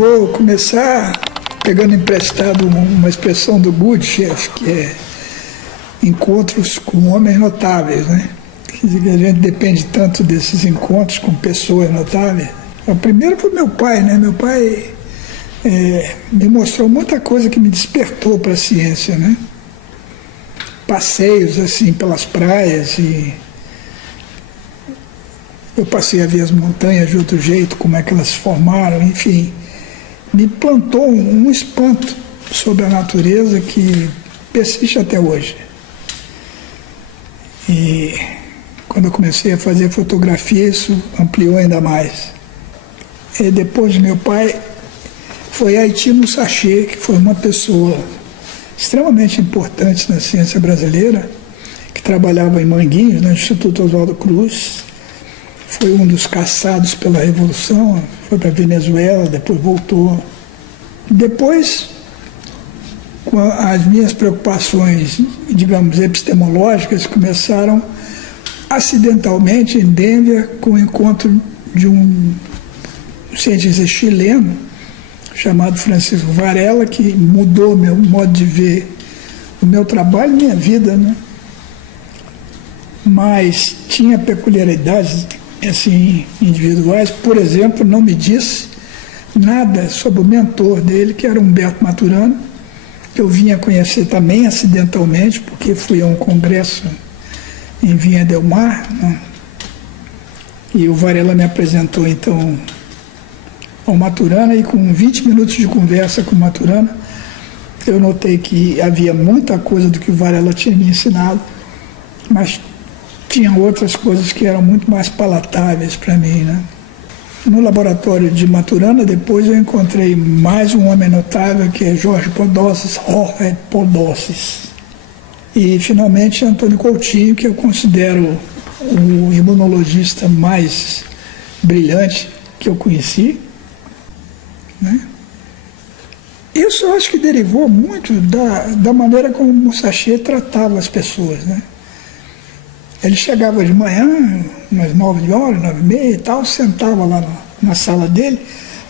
vou começar pegando emprestado uma expressão do Gurdjieff, que é encontros com homens notáveis, né? Quer dizer, que a gente depende tanto desses encontros com pessoas notáveis. Primeiro para o meu pai, né? Meu pai me mostrou muita coisa que me despertou para a ciência, né? Passeios assim pelas praias e eu passei a ver as montanhas de outro jeito, como é que elas se formaram, enfim. Me plantou um espanto sobre a natureza que persiste até hoje. E quando eu comecei a fazer fotografia, isso ampliou ainda mais. E depois de meu pai, foi Haiti Musashi, que foi uma pessoa extremamente importante na ciência brasileira, que trabalhava em Manguinhos, no Instituto Oswaldo Cruz. Foi um dos caçados pela Revolução, foi para a Venezuela, depois voltou. Depois, com as minhas preocupações, digamos, epistemológicas, começaram acidentalmente em Denver com o encontro de um cientista chileno chamado Francisco Varela, que mudou meu modo de ver o meu trabalho e minha vida, né? Mas tinha peculiaridades assim, individuais. Por exemplo, não me disse nada sobre o mentor dele, que era Humberto Maturana, que eu vinha conhecer também acidentalmente, porque fui a um congresso em Vinha del Mar, né? E o Varela me apresentou então ao Maturana, e com 20 minutos de conversa com o Maturana, eu notei que havia muita coisa do que o Varela tinha me ensinado, mas tinha outras coisas que eram muito mais palatáveis para mim, né? No laboratório de Maturana, depois eu encontrei mais um homem notável, que é Jorge Podoscis. E, finalmente, Antônio Coutinho, que eu considero o imunologista mais brilhante que eu conheci, né? Isso eu acho que derivou muito da maneira como Musashi tratava as pessoas, né? Ele chegava de manhã, umas 9h, 9h30 e tal, sentava lá na sala dele.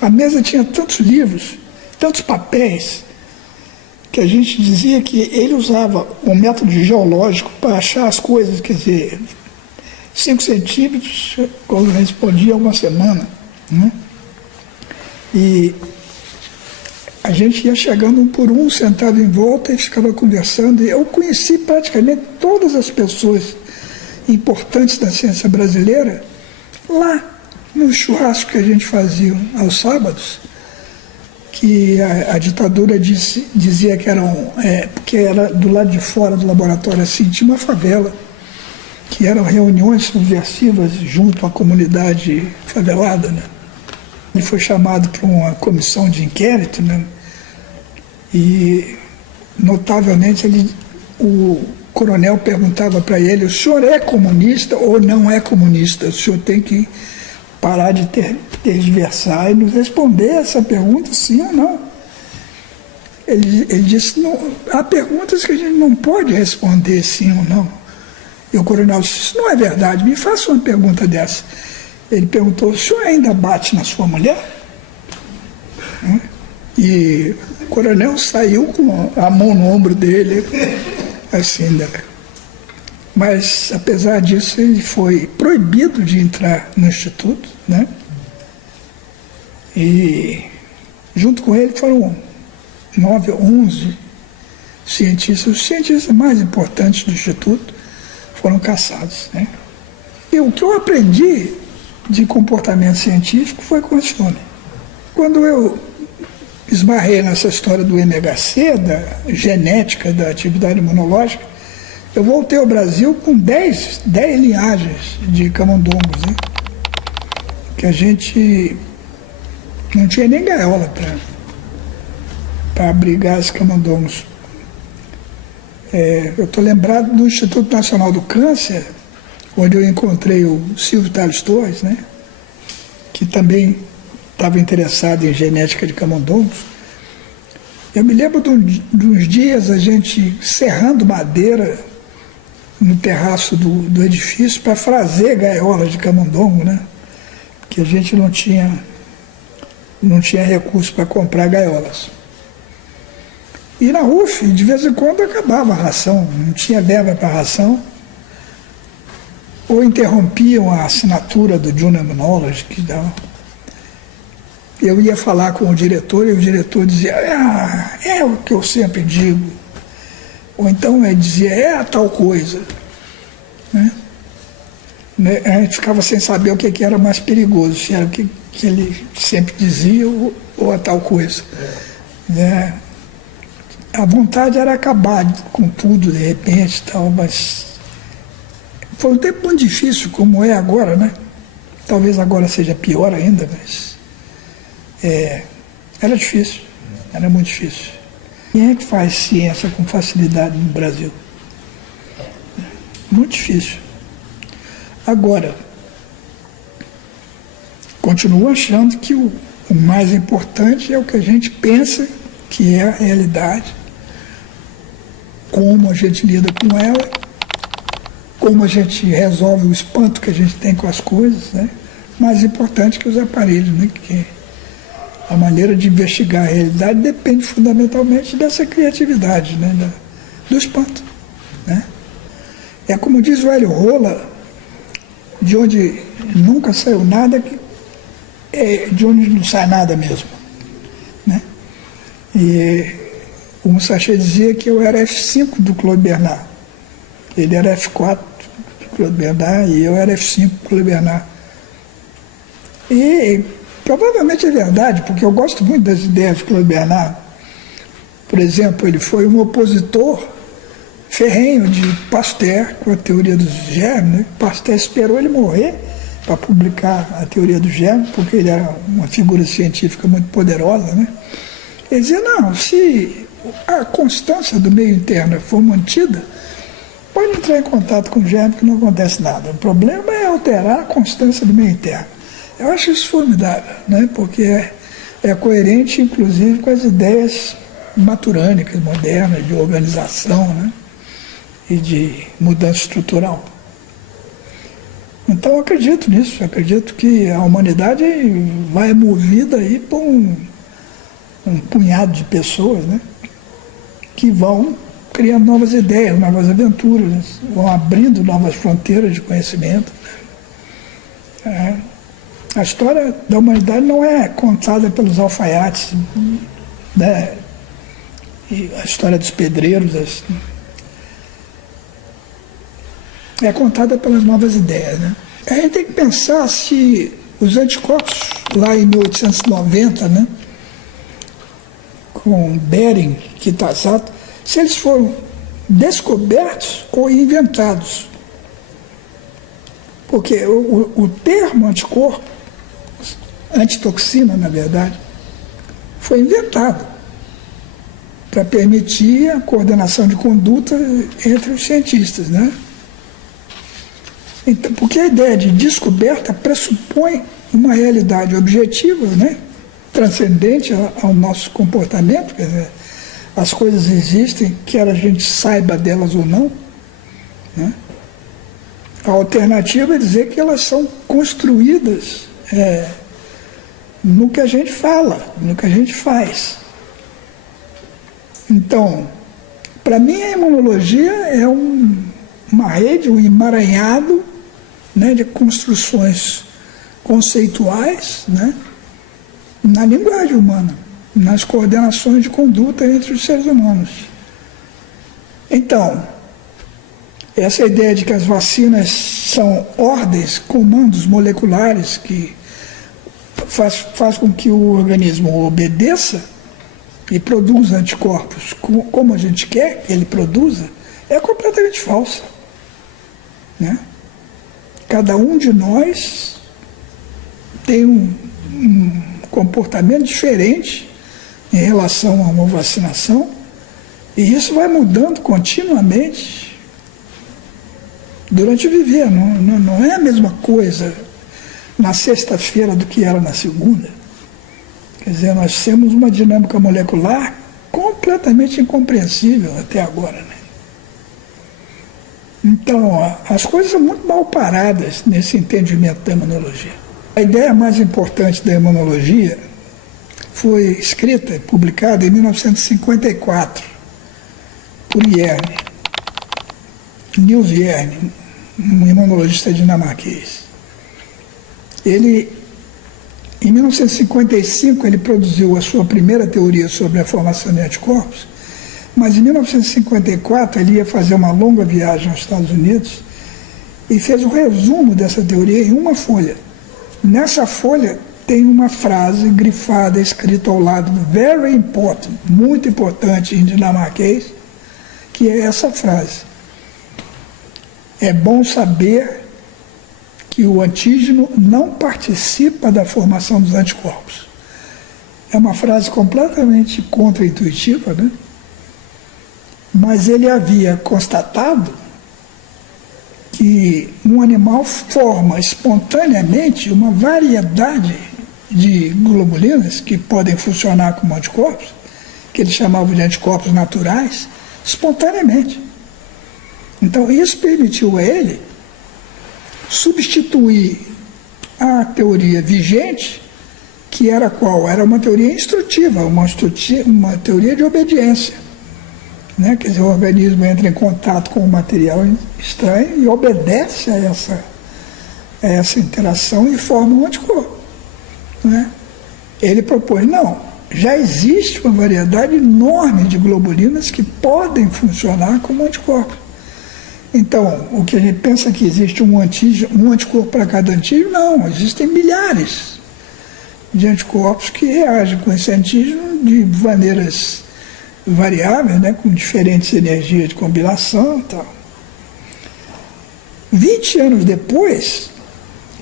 A mesa tinha tantos livros, tantos papéis, que a gente dizia que ele usava um método geológico para achar as coisas, quer dizer, 5 centímetros, quando respondia uma semana, né? E a gente ia chegando um por um, sentado em volta e ficava conversando. E eu conheci praticamente todas as pessoas importantes da ciência brasileira lá no churrasco que a gente fazia aos sábados, que a ditadura dizia que porque era do lado de fora do laboratório, assim, tinha uma favela, que eram reuniões subversivas junto à comunidade favelada, né? Ele foi chamado para uma comissão de inquérito, né? E notavelmente o coronel perguntava para ele: o senhor é comunista ou não é comunista? O senhor tem que parar de tergiversar e nos responder essa pergunta, sim ou não. Ele disse: não, há perguntas que a gente não pode responder sim ou não. E o coronel disse: isso não é verdade, me faça uma pergunta dessa. Ele perguntou: o senhor ainda bate na sua mulher? E o coronel saiu com a mão no ombro dele, assim, né? Mas, apesar disso, ele foi proibido de entrar no Instituto, né? E junto com ele foram 9 ou 11 cientistas. Os cientistas mais importantes do Instituto foram caçados, né? E o que eu aprendi de comportamento científico foi com esse homem. Quando eu esbarrei nessa história do MHC, da genética da atividade imunológica, eu voltei ao Brasil com 10 linhagens de camundongos, né? Que a gente não tinha nem gaiola para abrigar os camundongos. Eu estou lembrado do Instituto Nacional do Câncer, onde eu encontrei o Silvio Tales Torres, né? Que também estava interessado em genética de camundongos. Eu me lembro de uns dias a gente serrando madeira no terraço do edifício para fazer gaiolas de camundongo, né? Que a gente não tinha não tinha recurso para comprar gaiolas. E na UF, de vez em quando, acabava a ração, não tinha verba para ração, ou interrompiam a assinatura do Junior Immunology, que dava. Eu ia falar com o diretor e o diretor dizia, é o que eu sempre digo. Ou então ele dizia, é a tal coisa. Né? A gente ficava sem saber o que era mais perigoso, se era o que ele sempre dizia ou a tal coisa. Né? A vontade era acabar com tudo de repente, tal, mas foi um tempo muito difícil, como é agora, né? Talvez agora seja pior ainda, mas era difícil, era muito difícil. Quem é que faz ciência com facilidade no Brasil? Muito difícil. Agora, continuo achando que o mais importante é o que a gente pensa que é a realidade, como a gente lida com ela, como a gente resolve o espanto que a gente tem com as coisas, né? Mais importante que os aparelhos, né? Que a maneira de investigar a realidade depende fundamentalmente dessa criatividade, né? Do espanto, né? É como diz o Hélio Rolla, de onde nunca saiu nada, de onde não sai nada mesmo, né? E o Musashi dizia que eu era F5 do Claude Bernard. Ele era F4 do Claude Bernard e eu era F5 do Claude Bernard. E provavelmente é verdade, porque eu gosto muito das ideias de Claude Bernard. Por exemplo, ele foi um opositor ferrenho de Pasteur com a teoria dos germes, né? Pasteur esperou ele morrer para publicar a teoria do germe, porque ele era uma figura científica muito poderosa, né? Ele dizia, não, se a constância do meio interno for mantida, pode entrar em contato com o germe que não acontece nada. O problema é alterar a constância do meio interno. Eu acho isso formidável, né? Porque é coerente, inclusive, com as ideias maturânicas, modernas, de organização, né? E de mudança estrutural. Então eu acredito nisso, eu acredito que a humanidade vai movida aí por um punhado de pessoas, né? Que vão criando novas ideias, novas aventuras, vão abrindo novas fronteiras de conhecimento. A história da humanidade não é contada pelos alfaiates, né? E a história dos pedreiros é contada pelas novas ideias, né? A gente tem que pensar se os anticorpos lá em 1890, né? Com Behring, Kitazato, se eles foram descobertos ou inventados. Porque o termo anticorpo, antitoxina, na verdade, foi inventado para permitir a coordenação de conduta entre os cientistas, né? Então, porque a ideia de descoberta pressupõe uma realidade objetiva, né? Transcendente ao nosso comportamento, quer dizer, as coisas existem, quer a gente saiba delas ou não, né? A alternativa é dizer que elas são construídas no que a gente fala, no que a gente faz. Então, para mim a imunologia é uma rede, um emaranhado, né, de construções conceituais, né, na linguagem humana, nas coordenações de conduta entre os seres humanos. Então, essa ideia de que as vacinas são ordens, comandos moleculares que faz com que o organismo obedeça e produza anticorpos como a gente quer que ele produza, é completamente falsa, né? Cada um de nós tem um comportamento diferente em relação a uma vacinação, e isso vai mudando continuamente durante o viver. Não é a mesma coisa na sexta-feira do que era na segunda. Quer dizer, nós temos uma dinâmica molecular completamente incompreensível até agora, né? Então, as coisas são muito mal paradas nesse entendimento da imunologia. A ideia mais importante da imunologia foi escrita e publicada em 1954 por Jerne, Niels Jerne, um imunologista dinamarquês. Ele, em 1955, ele produziu a sua primeira teoria sobre a formação de anticorpos, mas em 1954 ele ia fazer uma longa viagem aos Estados Unidos e fez um resumo dessa teoria em uma folha. Nessa folha tem uma frase grifada, escrita ao lado, very important, muito importante em dinamarquês, que é essa frase: é bom saber que o antígeno não participa da formação dos anticorpos. É uma frase completamente contra-intuitiva, né? Mas ele havia constatado que um animal forma espontaneamente uma variedade de globulinas que podem funcionar como anticorpos, que ele chamava de anticorpos naturais, espontaneamente. Então, isso permitiu a ele substituir a teoria vigente, que era qual? Era uma teoria instrutiva, uma teoria de obediência. Né? Quer dizer, o organismo entra em contato com um material estranho e obedece a essa interação e forma um anticorpo. Né? Ele propôs, não, já existe uma variedade enorme de globulinas que podem funcionar como anticorpos. Então, o que a gente pensa que existe um anticorpo para cada antígeno, não, existem milhares de anticorpos que reagem com esse antígeno de maneiras variáveis, né, com diferentes energias de combinação e tal. 20 anos depois,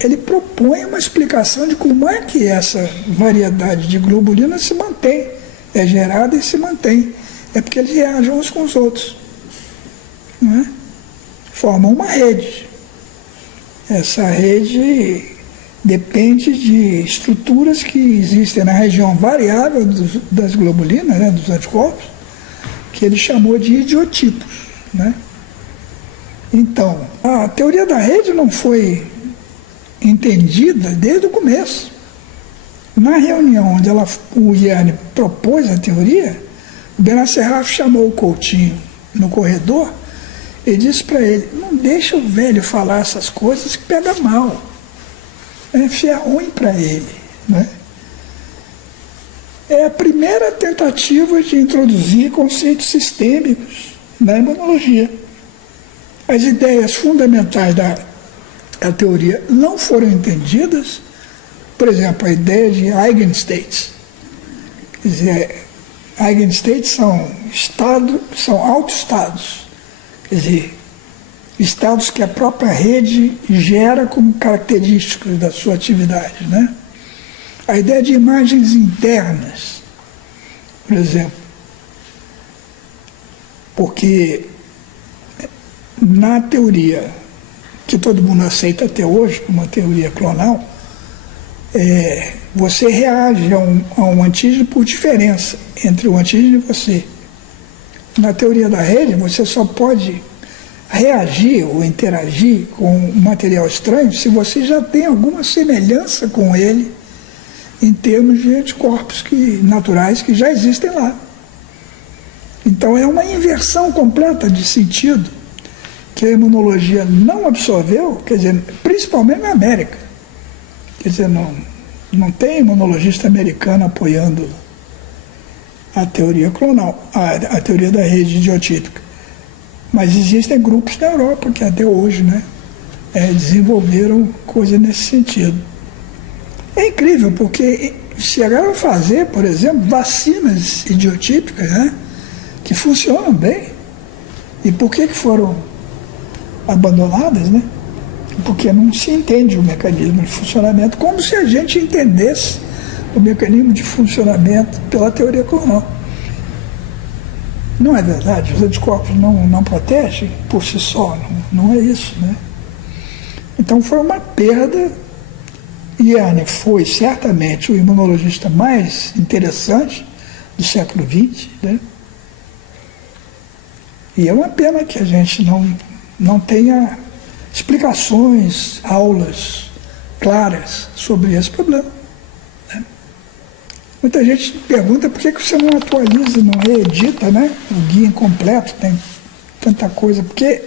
ele propõe uma explicação de como é que essa variedade de globulinas se mantém, é gerada e se mantém. É porque eles reagem uns com os outros. Não é? Formam uma rede. Essa rede depende de estruturas que existem na região variável das globulinas, né, dos anticorpos, que ele chamou de idiotipos. Né? Então, a teoria da rede não foi entendida desde o começo. Na reunião onde o Jerne propôs a teoria, o Benacerraf chamou o Coutinho no corredor e disse para ele: não deixa o velho falar essas coisas que pega mal. É ruim para ele. Né? É a primeira tentativa de introduzir conceitos sistêmicos na imunologia. As ideias fundamentais da teoria não foram entendidas. Por exemplo, a ideia de eigenstates. Quer dizer, eigenstates são autoestados. Quer dizer, estados que a própria rede gera como característicos da sua atividade. Né? A ideia de imagens internas, por exemplo. Porque na teoria que todo mundo aceita até hoje, uma teoria clonal, você reage a um antígeno por diferença entre o antígeno e você. Na teoria da rede, você só pode reagir ou interagir com um material estranho se você já tem alguma semelhança com ele em termos de anticorpos naturais que já existem lá. Então é uma inversão completa de sentido que a imunologia não absorveu, quer dizer, principalmente na América. Quer dizer, não tem imunologista americano apoiando a teoria clonal, a teoria da rede idiotípica. Mas existem grupos na Europa que até hoje, né, desenvolveram coisas nesse sentido. É incrível, porque chegaram a fazer, por exemplo, vacinas idiotípicas, né, que funcionam bem. E por que foram abandonadas? Né? Porque não se entende o mecanismo de funcionamento, como se a gente entendesse o mecanismo de funcionamento pela teoria clonal. Não é verdade, os anticorpos não protegem por si só, não é isso. Né? Então foi uma perda. Jerne foi certamente o imunologista mais interessante do século XX, né? E é uma pena que a gente não tenha explicações, aulas claras sobre esse problema. Né? Muita gente pergunta por que você não atualiza, não reedita, né? O guia incompleto, tem tanta coisa. Porque é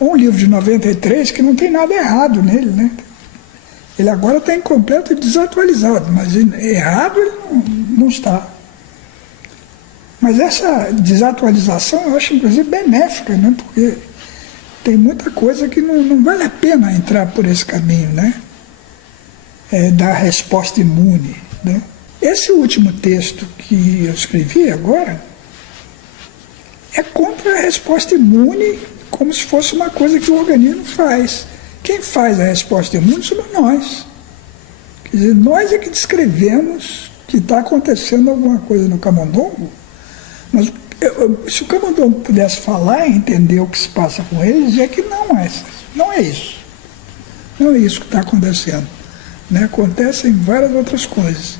um livro de 93 que não tem nada errado nele, né? Ele agora está incompleto e desatualizado, mas errado ele não está. Mas essa desatualização eu acho, inclusive, benéfica, né? Porque tem muita coisa que não vale a pena entrar por esse caminho, né? Da resposta imune, né? Esse último texto que eu escrevi agora é contra a resposta imune, como se fosse uma coisa que o organismo faz. Quem faz a resposta imune somos nós. Quer dizer, nós é que descrevemos que está acontecendo alguma coisa no camundongo, mas se o camundongo pudesse falar e entender o que se passa com ele, dizia que não é isso. Não é isso que está acontecendo. Né? Acontecem várias outras coisas.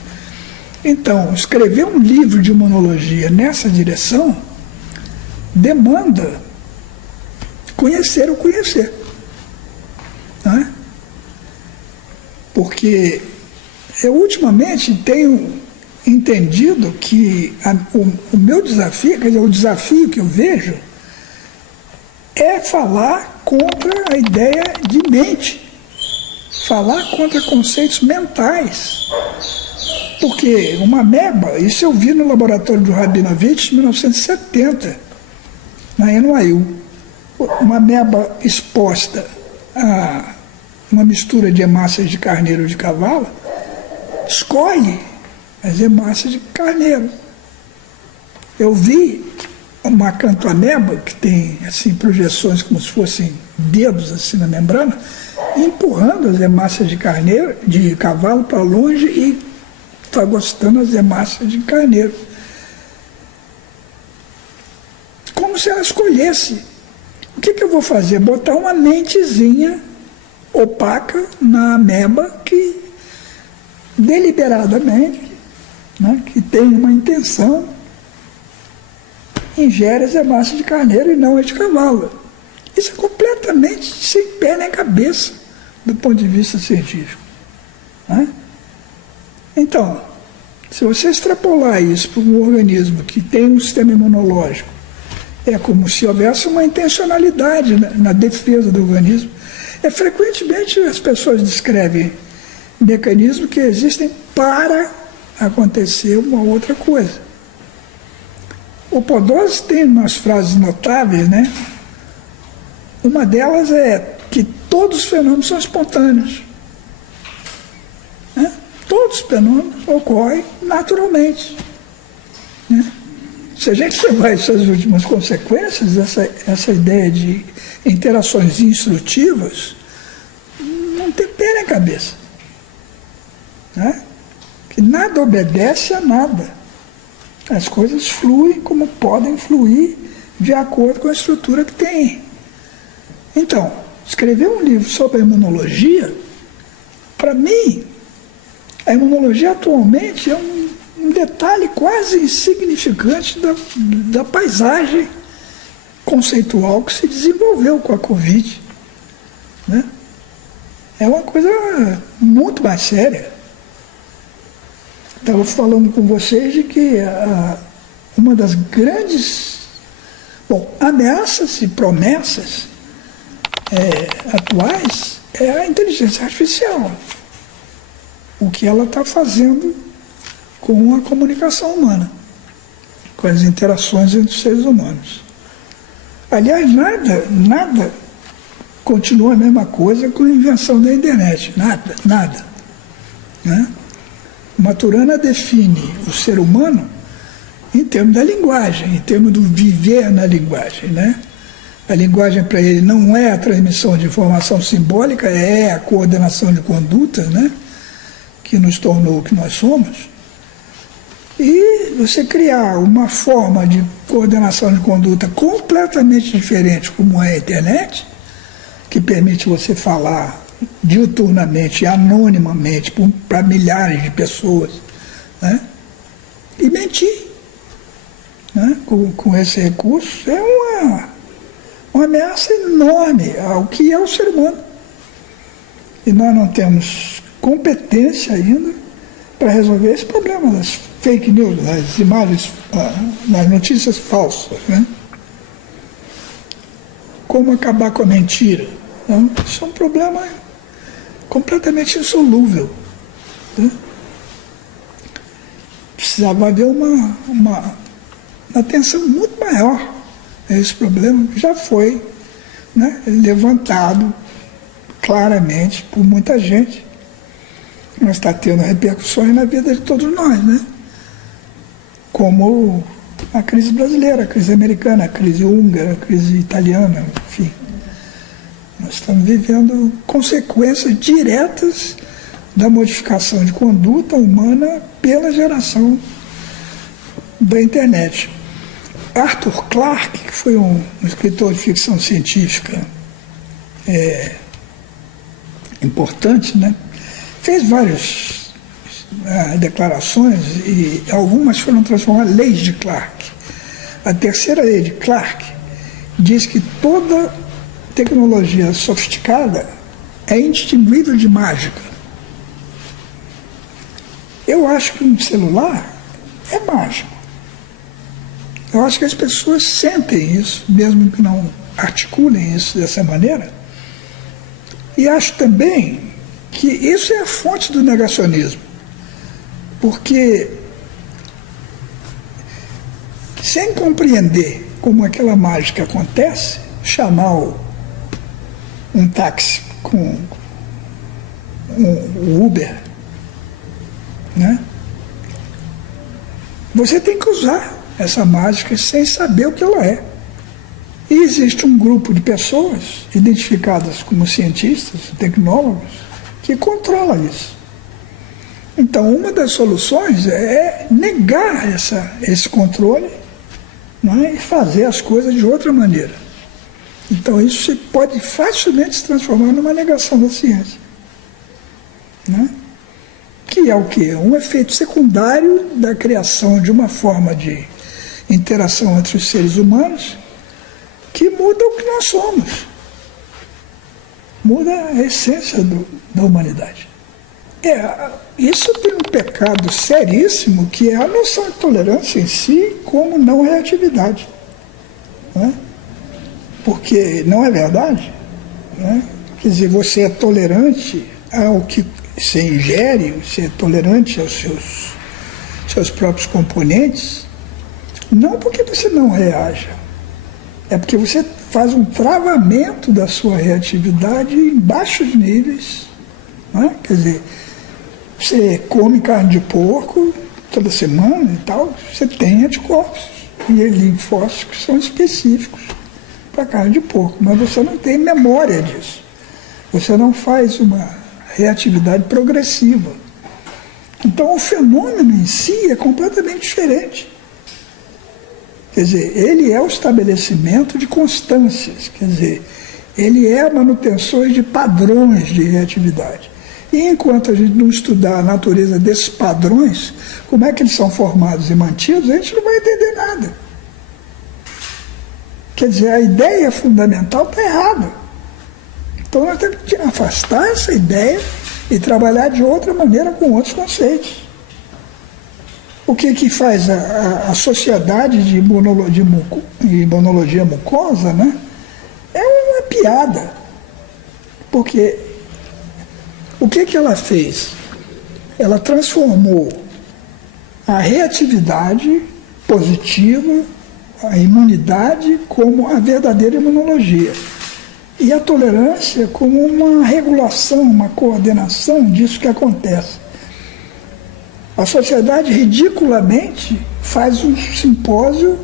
Então, escrever um livro de imunologia nessa direção demanda conhecer o conhecer. Né? Porque eu ultimamente tenho entendido que o meu desafio, quer dizer, o desafio que eu vejo é falar contra a ideia de mente, falar contra conceitos mentais. Porque uma ameba, isso eu vi no laboratório do Rabinovich em 1970, na NYU. Uma ameba exposta a uma mistura de hemácias de carneiro ou de cavalo, escolhe as hemácias de carneiro. Eu vi uma canto-ameba, que tem assim, projeções como se fossem dedos assim, na membrana, empurrando as hemácias de carneiro, de cavalo para longe e fagocitando as hemácias de carneiro. Como se ela escolhesse. O que eu vou fazer? Botar uma lentezinha opaca na ameba que deliberadamente, né, que tem uma intenção, ingere as hemácias de carneiro e não as de cavalo. Isso é completamente sem pé nem cabeça do ponto de vista científico. Né? Então, se você extrapolar isso para um organismo que tem um sistema imunológico, é como se houvesse uma intencionalidade na defesa do organismo. Frequentemente as pessoas descrevem mecanismos que existem para acontecer uma outra coisa. O Podolsky tem umas frases notáveis, né? Uma delas é que todos os fenômenos são espontâneos. Né? Todos os fenômenos ocorrem naturalmente. Né? Se a gente levar essas últimas consequências, essa ideia de interações instrutivas, não tem pé na cabeça. Né? Que nada obedece a nada. As coisas fluem como podem fluir de acordo com a estrutura que tem. Então, escrever um livro sobre a imunologia, para mim, a imunologia atualmente é um detalhe quase insignificante da paisagem conceitual que se desenvolveu com a Covid. Né? É uma coisa muito mais séria. Estava falando com vocês de que uma das grandes ameaças e promessas atuais é a inteligência artificial. O que ela está fazendo com a comunicação humana, com as interações entre os seres humanos. Aliás, nada continua a mesma coisa com a invenção da internet. Nada. Né? Maturana define o ser humano em termos da linguagem, em termos do viver na linguagem. Né? A linguagem para ele não é a transmissão de informação simbólica, é a coordenação de condutas, né? Que nos tornou o que nós somos. E você criar uma forma de coordenação de conduta completamente diferente, como é a internet, que permite você falar diuturnamente, anonimamente, para milhares de pessoas, né? E mentir, né? Com esse recurso, é uma ameaça enorme ao que é o ser humano. E nós não temos competência ainda para resolver esse problema das fake news, das imagens, das notícias falsas, né? Como acabar com a mentira. Né? Isso é um problema completamente insolúvel. Né? Precisava haver uma atenção muito maior a esse problema, que já foi, né, levantado claramente por muita gente, mas está tendo repercussões na vida de todos nós, né? Como a crise brasileira, a crise americana, a crise húngara, a crise italiana, enfim. Nós estamos vivendo consequências diretas da modificação de conduta humana pela geração da internet. Arthur Clarke, que foi um escritor de ficção científica importante, né? Fez várias declarações e algumas foram transformadas em leis de Clarke. A terceira lei de Clarke diz que toda tecnologia sofisticada é indistinguível de mágica. Eu acho que um celular é mágico. Eu acho que as pessoas sentem isso, mesmo que não articulem isso dessa maneira. E acho também que isso é a fonte do negacionismo. Porque, sem compreender como aquela mágica acontece, chamar um táxi com um Uber, né? Você tem que usar essa mágica sem saber o que ela é. E existe um grupo de pessoas, identificadas como cientistas, tecnólogos, que controla isso. Então, uma das soluções é negar esse controle, não é? E fazer as coisas de outra maneira. Então, isso pode facilmente se transformar numa negação da ciência. Né? Que é o quê? Um efeito secundário da criação de uma forma de interação entre os seres humanos que muda o que nós somos. Muda a essência da humanidade. Isso tem um pecado seríssimo, que é a noção de tolerância em si como não reatividade. Né? Porque não é verdade. Né? Quer dizer, você é tolerante ao que você ingere, você é tolerante aos seus próprios componentes, não porque você não reaja, é porque você faz um travamento da sua reatividade em baixos níveis. Né? Quer dizer, você come carne de porco toda semana e tal, você tem anticorpos e linfócitos que são específicos para carne de porco, mas você não tem memória disso. Você não faz uma reatividade progressiva. Então, o fenômeno em si é completamente diferente. Quer dizer, ele é o estabelecimento de constâncias, quer dizer, ele é a manutenção de padrões de reatividade. E enquanto a gente não estudar a natureza desses padrões, como é que eles são formados e mantidos, a gente não vai entender nada. Quer dizer, a ideia fundamental está errada. Então nós temos que afastar essa ideia e trabalhar de outra maneira com outros conceitos. O que faz a sociedade de imunologia mucosa, né, é uma piada. Porque o que ela fez? Ela transformou a reatividade positiva, a imunidade, como a verdadeira imunologia. E a tolerância como uma regulação, uma coordenação disso que acontece. A sociedade, ridiculamente, faz um simpósio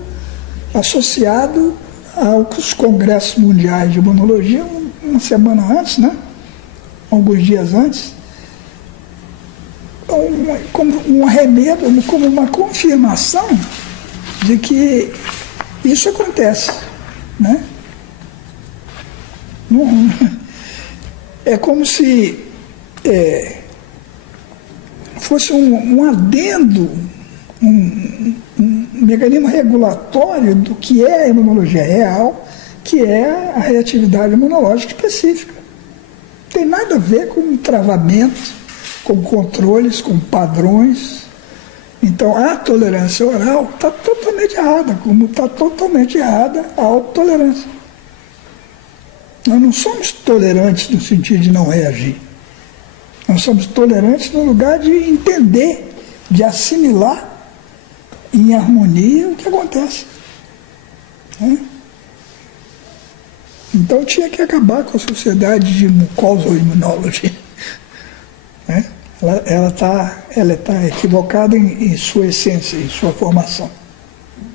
associado aos congressos mundiais de imunologia, uma semana antes, né? Alguns dias antes, como um arremedo, como uma confirmação de que isso acontece, né? É como se fosse um adendo, um mecanismo regulatório do que é a imunologia real, que é a reatividade imunológica específica. Não tem nada a ver com um travamento com controles, com padrões. Então, a tolerância oral está totalmente errada, como está totalmente errada a autotolerância. Nós não somos tolerantes no sentido de não reagir. Nós somos tolerantes no lugar de entender, de assimilar em harmonia o que acontece. Né? Então tinha que acabar com a sociedade de mucosal immunology. Né? Ela tá equivocada em sua essência, em sua formação.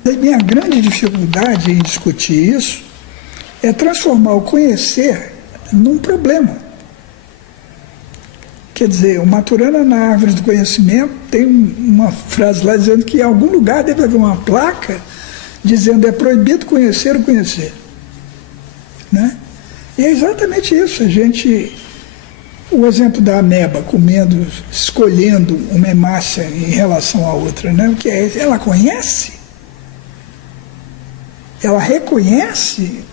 A minha grande dificuldade em discutir isso é transformar o conhecer num problema. Quer dizer, o Maturana, na Árvore do Conhecimento, tem uma frase lá dizendo que em algum lugar deve haver uma placa dizendo é proibido conhecer o conhecer. Né? E é exatamente isso. O exemplo da ameba comendo, escolhendo uma hemácia em relação à outra, né? O que é? Ela conhece? Ela reconhece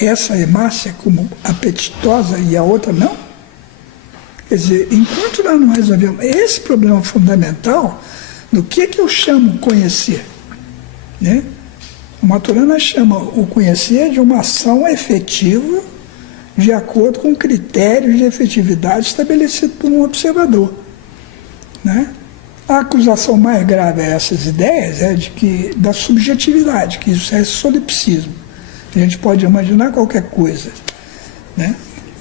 essa hemácia como apetitosa e a outra não? Quer dizer, enquanto nós não resolvemos esse problema fundamental, do que eu chamo conhecer? Né? O Maturana chama o conhecer de uma ação efetiva de acordo com critérios de efetividade estabelecidos por um observador. Né? A acusação mais grave a essas ideias é da subjetividade, que isso é solipsismo. A gente pode imaginar qualquer coisa. Né?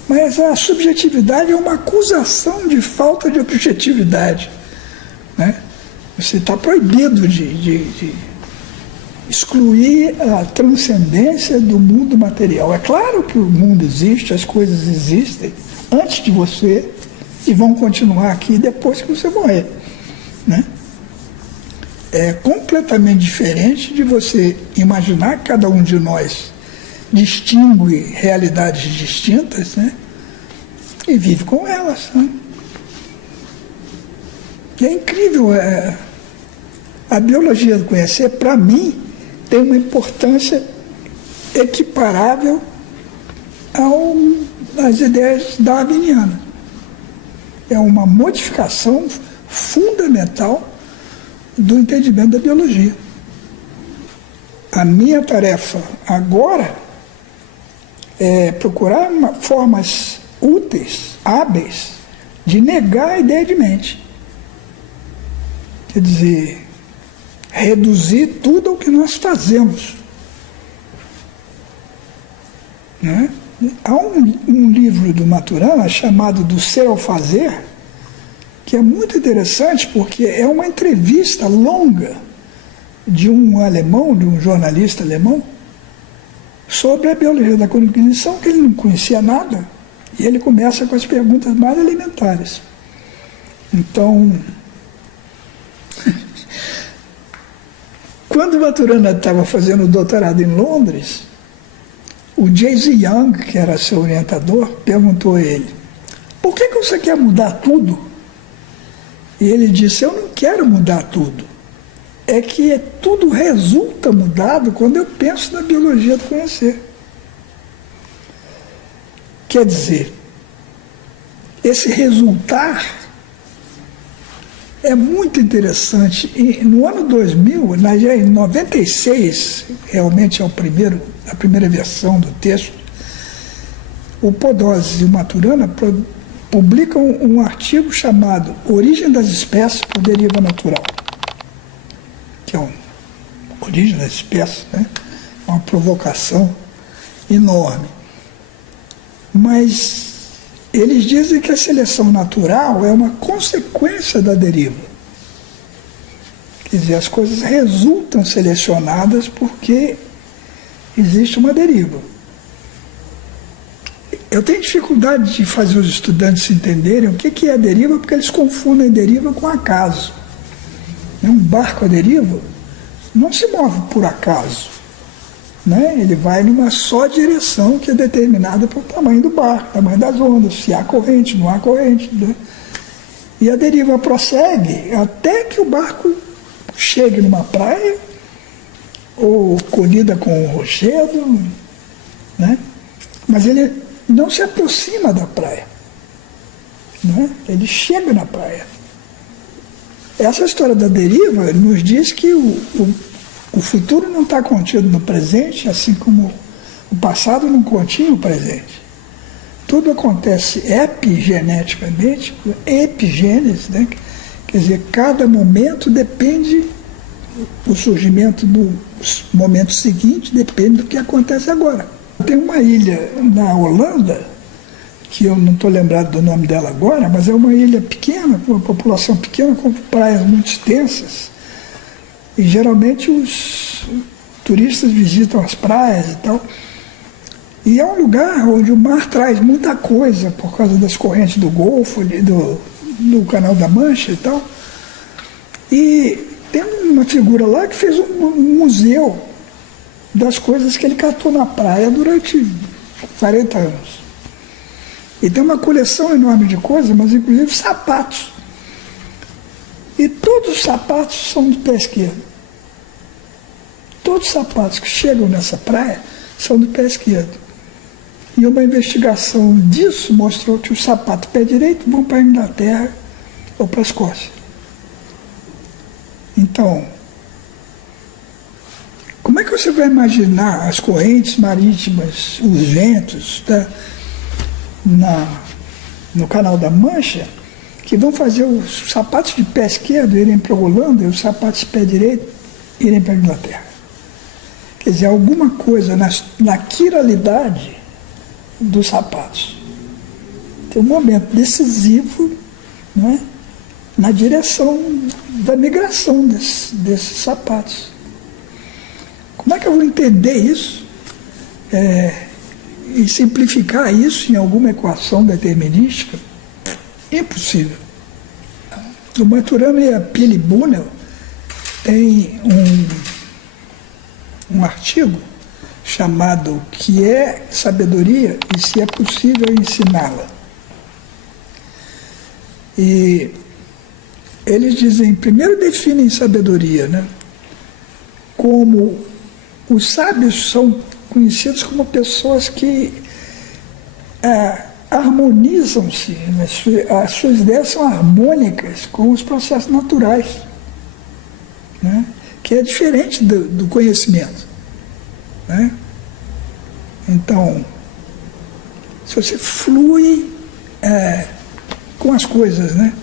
Mas a subjetividade é uma acusação de falta de objetividade. Né? Você está proibido de excluir a transcendência do mundo material. É claro que o mundo existe, as coisas existem antes de você e vão continuar aqui depois que você morrer. Né? É completamente diferente de você imaginar que cada um de nós distingue realidades distintas, né? E vive com elas. Né? É incrível. A biologia do conhecer, para mim, tem uma importância equiparável às ideias darwinianas. É uma modificação fundamental do entendimento da biologia. A minha tarefa agora é procurar formas úteis, hábeis, de negar a ideia de mente. Quer dizer, reduzir tudo ao que nós fazemos. Né? Há um livro do Maturana chamado Do Ser ao Fazer, que é muito interessante porque é uma entrevista longa de um alemão, de um jornalista alemão, sobre a biologia da cognição, que ele não conhecia nada, e ele começa com as perguntas mais elementares. Então, quando o Maturana estava fazendo o doutorado em Londres, o J.Z. Young, que era seu orientador, perguntou a ele: por que você quer mudar tudo? E ele disse: eu não quero mudar tudo. É que tudo resulta mudado quando eu penso na biologia do conhecer. Quer dizer, esse resultar é muito interessante. E no ano 2000, em 96, realmente é a primeira versão do texto, o Podós e o Maturana publicam um artigo chamado Origem das Espécies por Deriva Natural, que é origem das espécies, né? Uma provocação enorme. Mas eles dizem que a seleção natural é uma consequência da deriva. Quer dizer, as coisas resultam selecionadas porque existe uma deriva. Eu tenho dificuldade de fazer os estudantes entenderem o que é a deriva, porque eles confundem deriva com acaso. Um barco à deriva não se move por acaso. Né? Ele vai numa só direção que é determinada pelo tamanho do barco, tamanho das ondas, se há corrente, não há corrente. Né? E a deriva prossegue até que o barco chegue numa praia, ou colida com o rochedo, né? Mas ele não se aproxima da praia. né? Ele chega na praia. Essa história da deriva nos diz que o futuro não está contido no presente, assim como o passado não continha o presente. Tudo acontece epigeneticamente, epigênese, né? Quer dizer, cada momento depende, o surgimento do momento seguinte depende do que acontece agora. Tem uma ilha na Holanda, que eu não estou lembrado do nome dela agora, mas é uma ilha pequena, com uma população pequena, com praias muito extensas. E geralmente os turistas visitam as praias e tal. E é um lugar onde o mar traz muita coisa, por causa das correntes do Golfo, do Canal da Mancha e tal. E tem uma figura lá que fez um museu das coisas que ele catou na praia durante 40 anos. E tem uma coleção enorme de coisas, mas inclusive sapatos. E todos os sapatos são do pé esquerdo. Todos os sapatos que chegam nessa praia são do pé esquerdo. E uma investigação disso mostrou que os sapatos do pé direito vão para a Inglaterra ou para a Escócia. Então, como é que você vai imaginar as correntes marítimas, os ventos no Canal da Mancha, que vão fazer os sapatos de pé esquerdo irem para a Holanda e os sapatos de pé direito irem para a Inglaterra? Quer dizer, alguma coisa na quiralidade dos sapatos. Tem um momento decisivo, não é? Na direção da migração desses sapatos. Como é que eu vou entender isso e simplificar isso em alguma equação determinística? Impossível. O Maturana e a Pili Bunel têm um artigo chamado Que é Sabedoria e se é possível ensiná-la. E eles dizem, primeiro definem sabedoria, né? Como os sábios são conhecidos como pessoas que harmonizam-se, né? As suas ideias são harmônicas com os processos naturais, né? Que é diferente do conhecimento, né? Então, se você flui com as coisas, né?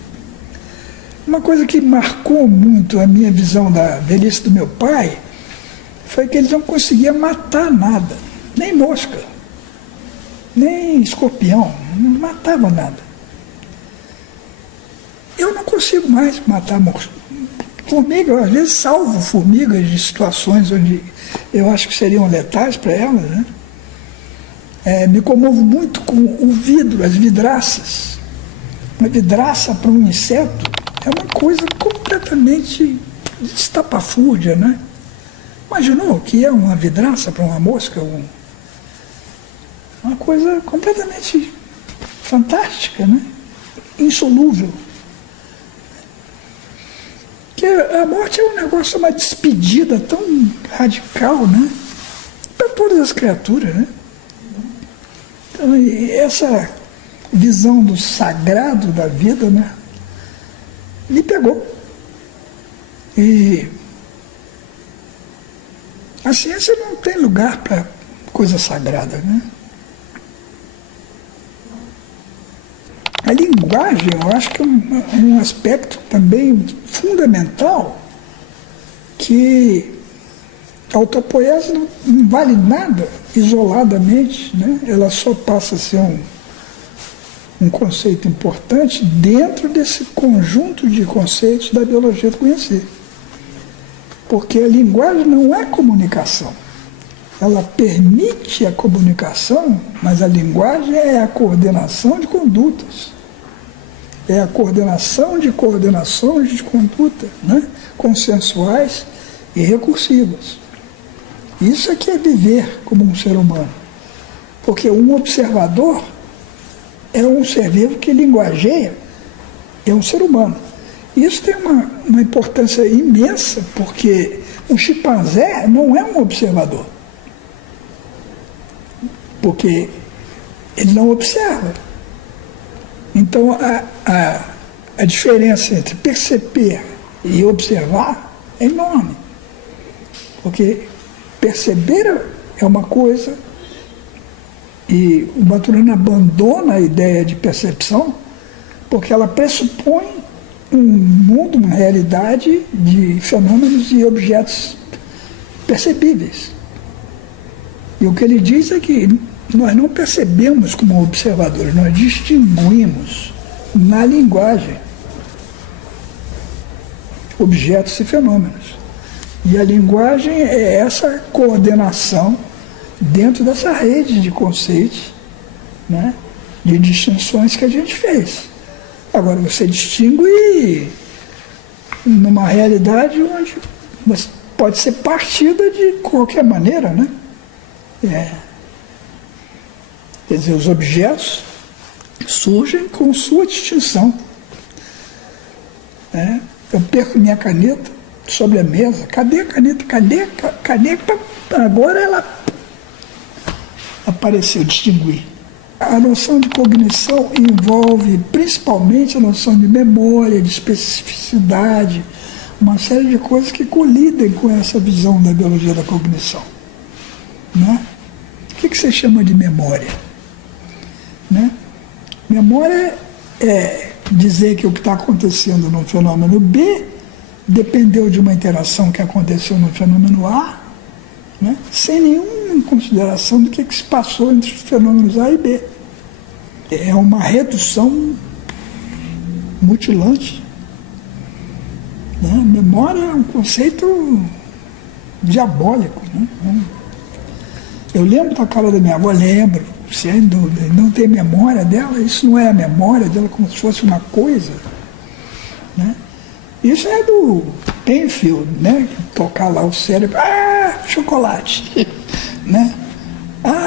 Uma coisa que marcou muito a minha visão da velhice do meu pai foi que ele não conseguia matar nada, nem mosca, nem escorpião, não matava nada. Eu não consigo mais matar mosca. Formiga, eu às vezes salvo formigas de situações onde eu acho que seriam letais para elas, né? Me comovo muito com o vidro, as vidraças. Uma vidraça para um inseto é uma coisa completamente estapafúrdia, né? Imaginou o que é uma vidraça para uma mosca? Uma coisa completamente fantástica, né? Insolúvel. Que a morte é um negócio, uma despedida tão radical, né? Para todas as criaturas, né? Então, essa visão do sagrado da vida, né? Me pegou. E a ciência não tem lugar para coisa sagrada, né? A linguagem, eu acho que é um aspecto também fundamental, que a autopoiese não vale nada isoladamente, né? Ela só passa a ser um conceito importante dentro desse conjunto de conceitos da biologia do conhecer. Porque a linguagem não é comunicação. Ela permite a comunicação, mas a linguagem é a coordenação de condutas. É a coordenação de coordenações de conduta, né? Consensuais e recursivas. Isso é que é viver como um ser humano. Porque um observador é um ser vivo que linguageia, é um ser humano. Isso tem uma importância imensa, porque um chimpanzé não é um observador. Porque ele não observa. Então, a diferença entre perceber e observar é enorme. Porque perceber é uma coisa, e o Maturana abandona a ideia de percepção, porque ela pressupõe um mundo, uma realidade de fenômenos e objetos percebíveis. E o que ele diz é que nós não percebemos como observadores, nós distinguimos na linguagem objetos e fenômenos. E a linguagem é essa coordenação dentro dessa rede de conceitos, né, de distinções que a gente fez. Agora, você distingue numa realidade onde você pode ser partida de qualquer maneira, né? Quer dizer, os objetos surgem com sua distinção. Eu perco minha caneta sobre a mesa. Cadê a caneta? Cadê a caneta? Agora ela apareceu, distinguir. A noção de cognição envolve principalmente a noção de memória, de especificidade, uma série de coisas que colidem com essa visão da biologia da cognição. Né? O que você chama de memória? Né? Memória é dizer que o que está acontecendo no fenômeno B dependeu de uma interação que aconteceu no fenômeno A, né? Sem nenhuma consideração do que se passou entre os fenômenos A e B. É uma redução mutilante. Né? Memória é um conceito diabólico. Né? Eu lembro da cara da minha avó, lembro, sem dúvida. Não tem memória dela, isso não é a memória dela como se fosse uma coisa. Né? Isso é do Penfield, né? Tocar lá o cérebro, chocolate, né?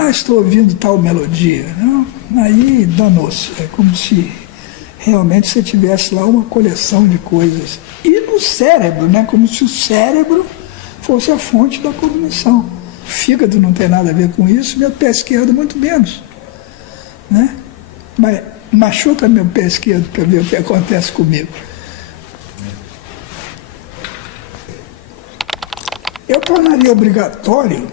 Estou ouvindo tal melodia. Não, aí danou-se, é como se realmente você tivesse lá uma coleção de coisas. E no cérebro, né? Como se o cérebro fosse a fonte da cognição. O fígado não tem nada a ver com isso, meu pé esquerdo muito menos. Né? Mas machuca meu pé esquerdo para ver o que acontece comigo. Eu tornaria obrigatório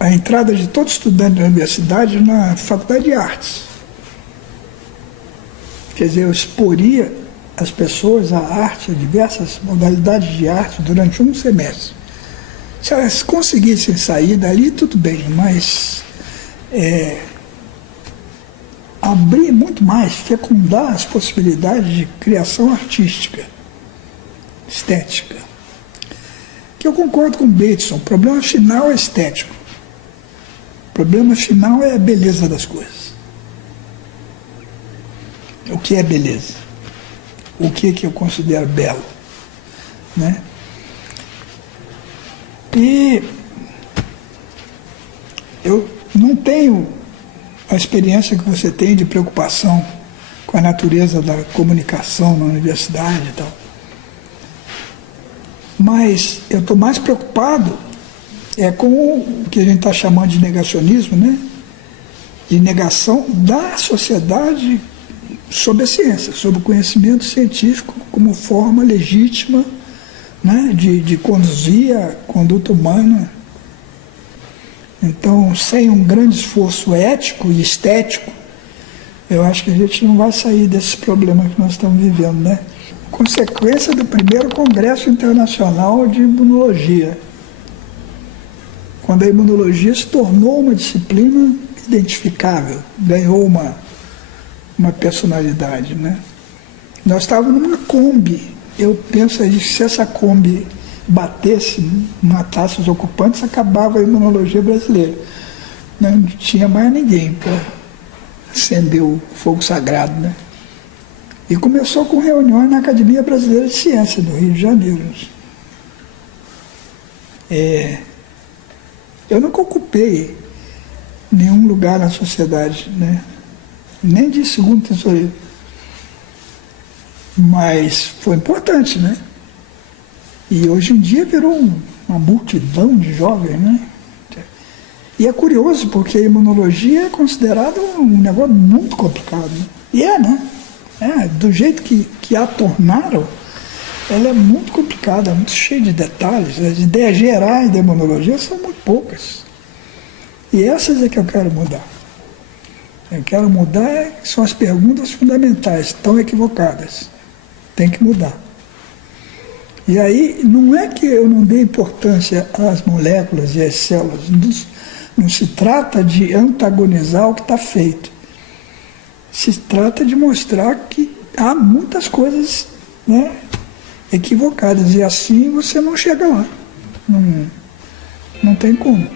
a entrada de todo estudante da universidade na Faculdade de Artes. Quer dizer, eu exporia as pessoas à arte, a diversas modalidades de arte durante um semestre. Se elas conseguissem sair dali, tudo bem, mas abrir muito mais, fecundar as possibilidades de criação artística, estética. Que eu concordo com o Bateson, o problema final é estético. O problema final é a beleza das coisas. O que é beleza? O que eu considero belo? Né? E eu não tenho a experiência que você tem de preocupação com a natureza da comunicação na universidade e tal. Mas eu estou mais preocupado com o que a gente está chamando de negacionismo, né? De negação da sociedade sobre a ciência, sobre o conhecimento científico como forma legítima, né? de conduzir a conduta humana. Então, sem um grande esforço ético e estético, eu acho que a gente não vai sair desses problemas que nós estamos vivendo, né? Consequência do primeiro Congresso Internacional de Imunologia, quando a imunologia se tornou uma disciplina identificável, ganhou uma personalidade, né? Nós estávamos numa Kombi. Eu penso aí, se essa Kombi batesse, matasse os ocupantes, acabava a imunologia brasileira. Não tinha mais ninguém para acender o fogo sagrado, né? E começou com reuniões na Academia Brasileira de Ciência, do Rio de Janeiro. Eu nunca ocupei nenhum lugar na sociedade, né? Nem de segundo tesoureiro. Mas foi importante, né? E hoje em dia virou uma multidão de jovens, né? E é curioso, porque a imunologia é considerada um negócio muito complicado. Né? E é, né? Do jeito que a tornaram, ela é muito complicada, muito cheia de detalhes. As ideias gerais da imunologia são muito poucas. E essas é que eu quero mudar. Eu quero mudar, são as perguntas fundamentais, estão equivocadas. Tem que mudar. E aí, não é que eu não dê importância às moléculas e às células, não se trata de antagonizar o que está feito. Se trata de mostrar que há muitas coisas, né, equivocadas, e assim você não chega lá. Não tem como.